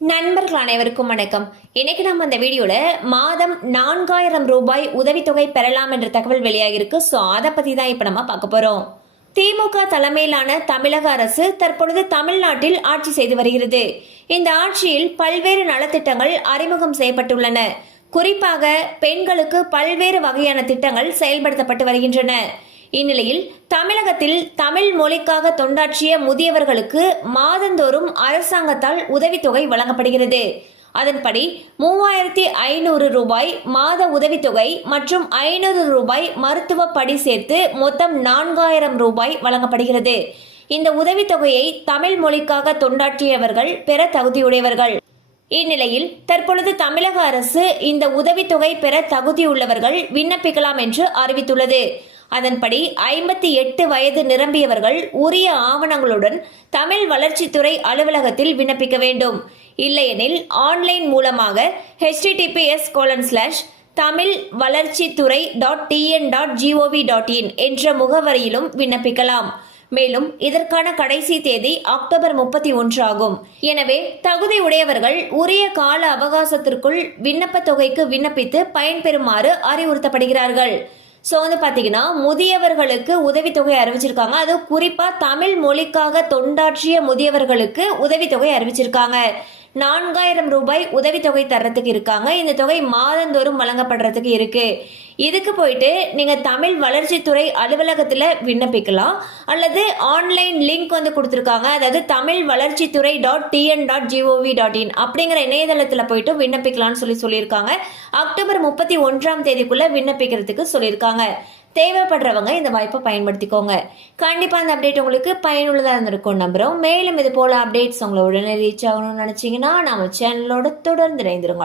நண்பர்கள் அனைவருக்கும் வணக்கம். இன்னைக்கு நம்ம அந்த வீடியோல மாதம் 4000 ரூபாய் உதவித்தொகை பெறலாம் என்ற தகவல் வெளியாகிருக்கு. ஸோ அதை பத்தி தான் இப்ப நம்ம பார்க்க போறோம். திமுக தலைமையிலான தமிழக அரசு தற்பொழுது தமிழ்நாட்டில் ஆட்சி செய்து வருகிறது. இந்த ஆட்சியில் பல்வேறு நலத்திட்டங்கள் அறிமுகம் செய்யப்பட்டுள்ளன. குறிப்பாக பெண்களுக்கு பல்வேறு வகையான திட்டங்கள் செயல்படுத்தப்பட்டு வருகின்றன. இந்நிலையில் தமிழகத்தில் தமிழ் மொழிக்காக தொண்டாற்றிய முதியவர்களுக்கு மாதந்தோறும் அரசாங்கத்தால் உதவித்தொகை வழங்கப்படுகிறது. அதன்படி 3500 ரூபாய் மாத உதவித்தொகை மற்றும் 500 ரூபாய் மருத்துவ படி சேர்த்து மொத்தம் 4000 ரூபாய் வழங்கப்படுகிறது. இந்த உதவித்தொகையை தமிழ் மொழிக்காக தொண்டாற்றியவர்கள் பெற தகுதியுடையவர்கள். இந்நிலையில் தற்பொழுது தமிழக அரசு இந்த உதவித்தொகை பெற தகுதியுள்ளவர்கள் விண்ணப்பிக்கலாம் என்று அறிவித்துள்ளது. அதன்படி 58 வயது நிரம்பியவர்கள் உரிய ஆவணங்களுடன் தமிழ் வளர்ச்சித்துறை அலுவலகத்தில் விண்ணப்பிக்க வேண்டும். இல்லையெனில் ஆன்லைன் மூலமாக https:/tamilvalarchithurai.tn.gov.in என்ற முகவரியிலும் விண்ணப்பிக்கலாம். மேலும் இதற்கான கடைசி தேதி அக்டோபர் 31 ஆகும். எனவே தகுதி உடையவர்கள் உரிய கால அவகாசத்திற்குள் விண்ணப்ப தொகைக்கு விண்ணப்பித்து பயன்பெறுமாறு அறிவுறுத்தப்படுகிறார்கள். ஸோ பார்த்தீங்கன்னா முதியவர்களுக்கு உதவித்தொகை அறிவிச்சிருக்காங்க. அது குறிப்பாக தமிழ் மொழிக்காக தொண்டாற்றிய முதியவர்களுக்கு உதவித்தொகை அறிவிச்சிருக்காங்க. 4000 ரூபாய் உதவித்தொகை தர்றதுக்கு இருக்காங்க. இந்த தொகை மாதந்தோறும் வழங்கப்படுறதுக்கு இருக்கு. இதுக்கு போயிட்டு நீங்க தமிழ் வளர்ச்சித்துறை அலுவலகத்துல விண்ணப்பிக்கலாம், அல்லது ஆன்லைன் லிங்க் கொடுத்துருக்காங்க. அதாவது தமிழ் வளர்ச்சித்துறை .tn.gov.in அப்படிங்கிற இணையதளத்துல போயிட்டு விண்ணப்பிக்கலாம்னு சொல்லியிருக்காங்க. அக்டோபர் 31ஆம் தேதிக்குள்ள விண்ணப்பிக்கிறதுக்கு சொல்லியிருக்காங்க. தேவைப்படுறவங்க இந்த வாய்ப்பை பயன்படுத்திக்கோங்க. கண்டிப்பா அந்த அப்டேட் உங்களுக்கு பயனுள்ளதா இருந்திருக்கும் நம்புறோம். மேலும் இது போல அப்டேட்ஸ் உங்களை உடனே ரீச் ஆகணும்னு நினைச்சீங்கன்னா நம்ம சேனலோட தொடர்ந்து இணைந்திருங்க.